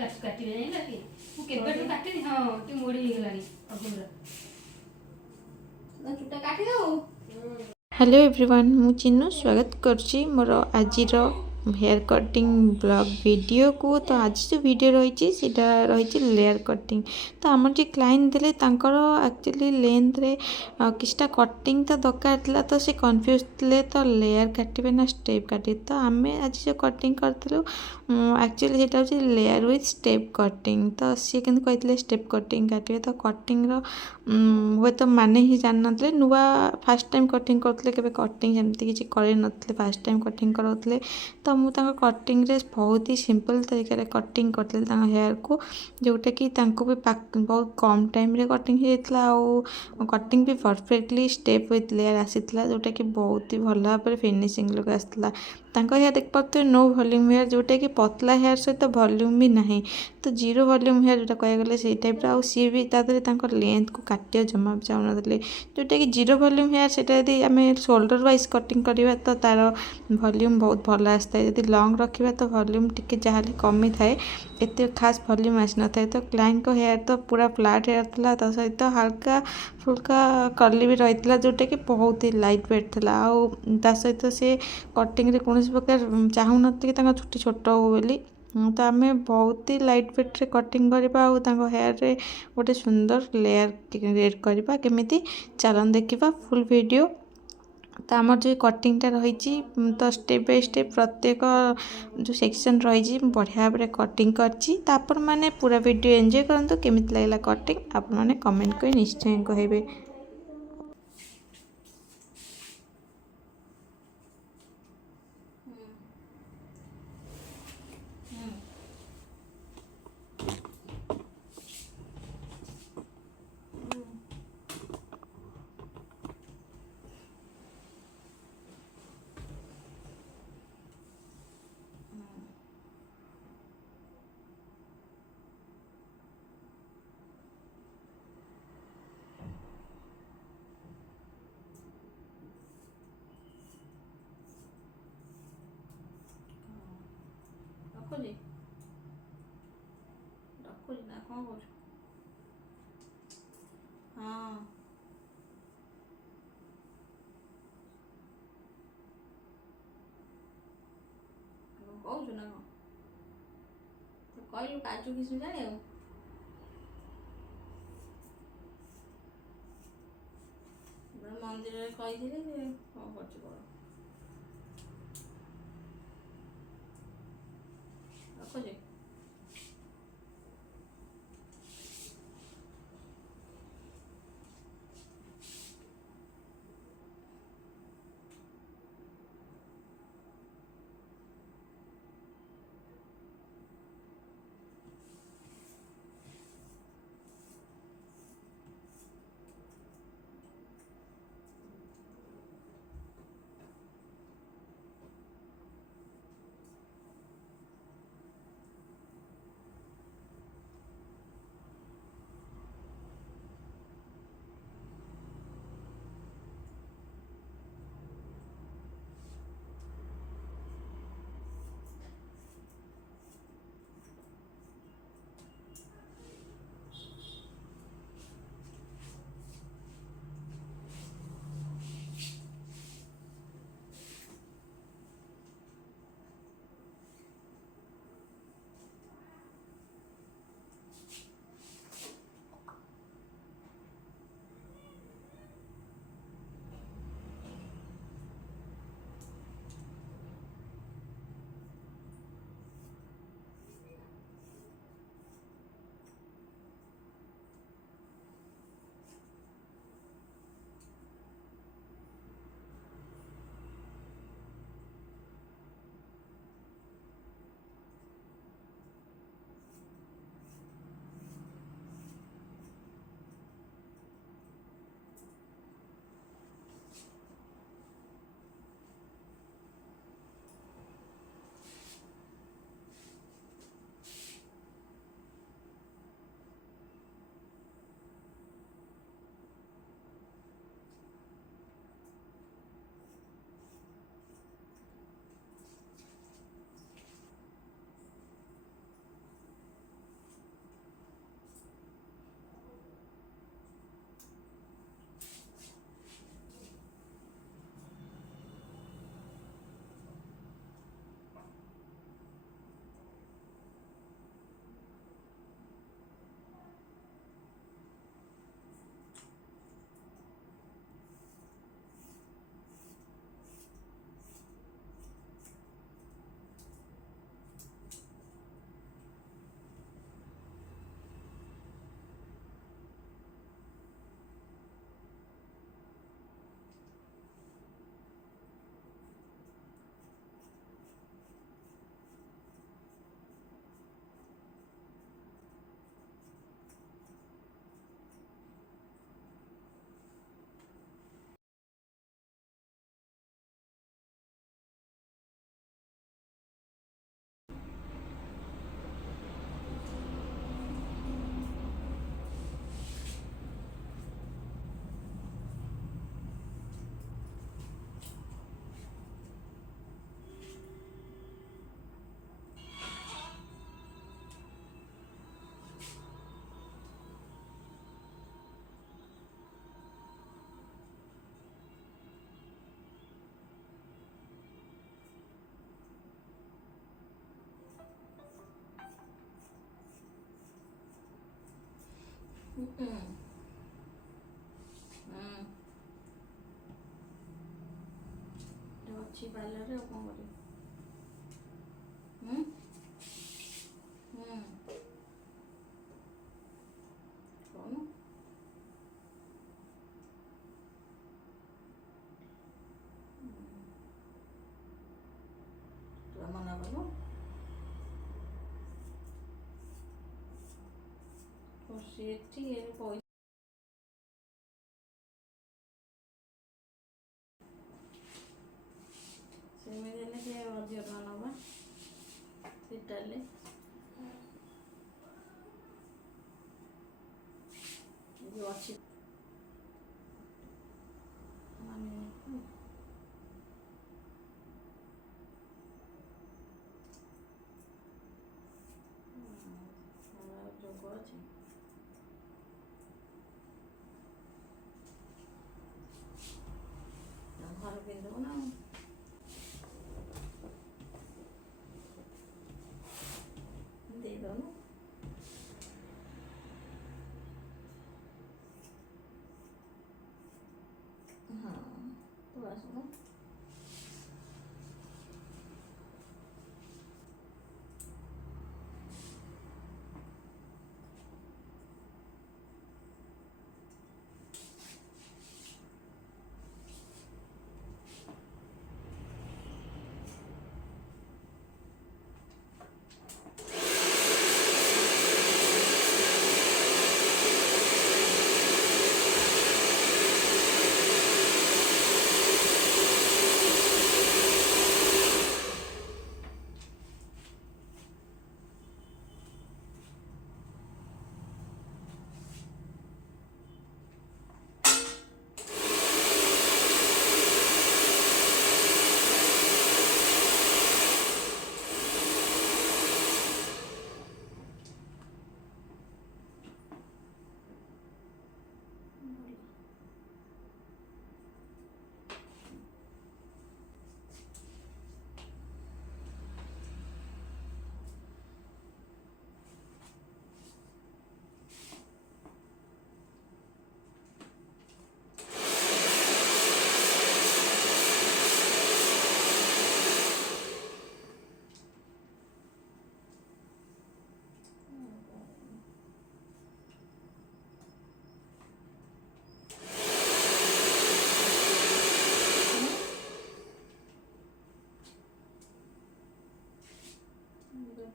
କାଟିବେ ଯାଇଁଲା କି ମୁଁ କେବେଠୁ କାଟିନି। ହଁ ଟିକେ ମୋଡ଼ି ହେଇଗଲାଣି ଅଗୁର ଚୁଟା କାଟିଦଉ। हेलो एवरीवन मु चिन्नु स्वागत करछि मोर आजिर हेयर कटिंग ब्लॉग वीडियो को। तो आज जो वीडियो रही सीटा रही लेयर कटिंग। तो आमर जो क्लाइंट देले तांकर एक्चुअली लेंथ रे किछटा कटिंग तो दरकार था। तो से कन्फ्यूज थे तो लेयर काटे ना स्टेप काटे। तो आम आज जो कटिंग करूँ एक्चुअली सेटा हूँ लेयर विथ स्टेप कटिंग। तो सी के कहते स्टेप कटिंग काटे। तो कटिंग हे तो माने ही जान ना नुआ फास्ट टाइम कटिंग करते केवे कटिंग सेमती किसी कर नथिले फास्ट टाइम कटिंग कराउतले। तो मुझे कटिंग रे बहुत ही सिंपल तरीके कटिंग करते हेयर को जोटा कि भी बहुत कम टाइम रे कटिंग होता। कटिंग भी परफेक्टली स्टेप विथ लेयर आसीला जोटा कि बहुत ही भल भाव फिनिशिंग लुक आसाला। हेयर देख पाते नो वॉल्यूम हेयर जोटा कि पतला हेयर सहित वॉल्यूम भी ना। तो जीरो वॉल्यूम हेयर जोटा कह गले से टाइप आउ सी भी लेंथ को काटिया जमा भी चाहून जोटा कि जीरो वॉल्यूम हेयर से आम शोल्डर वाइज कटिंग करवा तो तार वॉल्यूम बहुत भल आसता है। जब लॉन्ग रखा तो वॉल्यूम टिके जहाँ कमी थाए एत खास वॉल्यूम आसी न था। तो क्लाइंट को हेयर तो पूरा फ्लैट हेयर था ता सहित हल्का फुल्का कर्ली भी रही है जोटा कि बहुत ही लाइट वेट था। आ सहित से कटिंग कौन प्रकार चाहून कि चुटी छोट हो बोली। तो आम बहुत ही लाइट वेट रे कटिंग करवा हेयर रे गोटे सुंदर लेयर क्रिएट करवा केमिति चलन देखा फुल वीडियो। तो आमर जो कटिंगटा रही तो स्टेप बाय स्टेप प्रत्येक जो सेक्शन रही बढ़िया भाव में कटिंग कर मैंने पूरा वीडियो एंजॉय करूँ केमी लगला कटिंग आपण मैंने कमेंट कर निश्चय कहे। ରଖୁଛି ରଖୁଛି ନା କ'ଣ କରୁଛୁ? ହଁ କହୁଛୁ ନା କ'ଣ? ତୁ କହିଲୁ କାଜୁ କିସମିସ୍ ଆଣିବାକୁ। ମନ୍ଦିରରେ କହିଥିଲି ଯେ କ'ଣ କରୁଛୁ କର। ରଖୁଛି। अच्छी पार्लर रे कौन कर कौन तू मना कलु सी पैसा ସେମିତି ହେଲେ ସେ ଅଧିକ ଟଙ୍କା ନେବା ସେଟାଲେ ଯେଉଁ ଅଛି ମାନେ ଯୋଗ ଅଛି ଘର ପିନ୍ଧିବୁ ନା ଦେଇଦେଉନୁ ହଁ ତୁ ଆସୁନୁ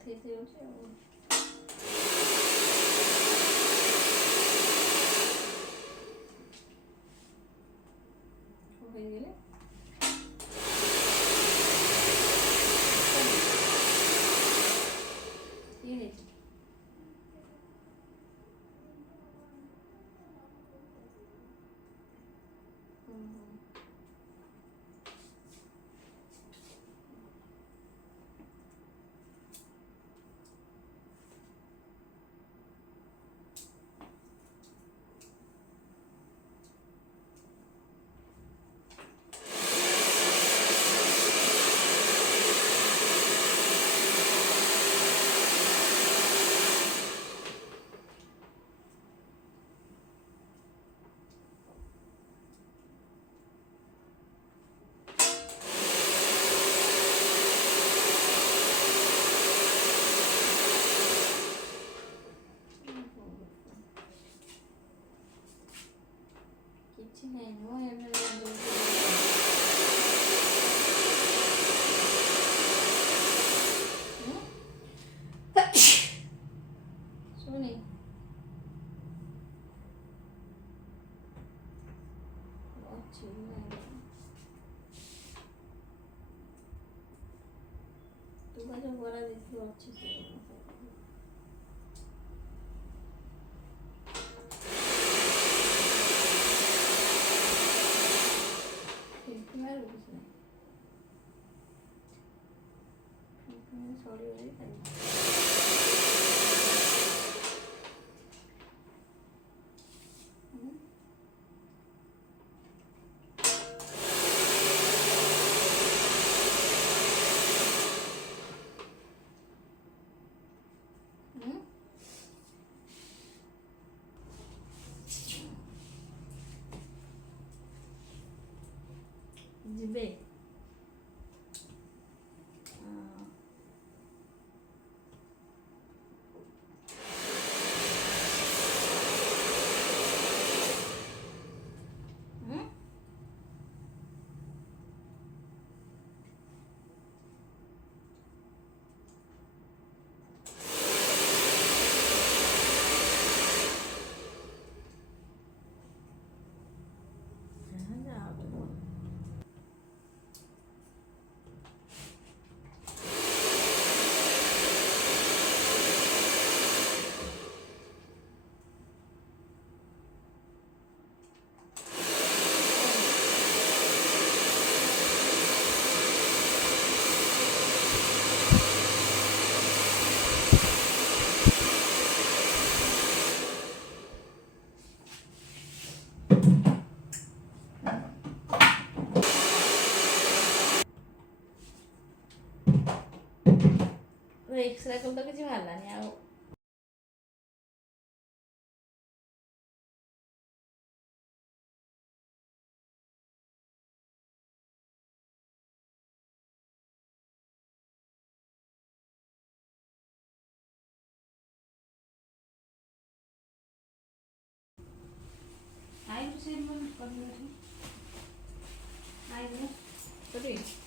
ହେଇଯାଉଛି ଆଉ ହେଇଗଲେ ଇଏ ହେଇଛି କିଛି ନାହିଁ ମୁଁ ଶୁଣି ଅଛି ତୁ ବା ଯେଉଁ ବରା ଦେଇଥିଲୁ ଅଛି ସେ ସରିଗଲେ ଯିବେ ଏକ୍ସରେ କଲେ ତ କିଛି ବାହାରିଲାନି ଆଉ ଆଇବୁ ସେ କରିବେ ଆଇବୁ କରିବେ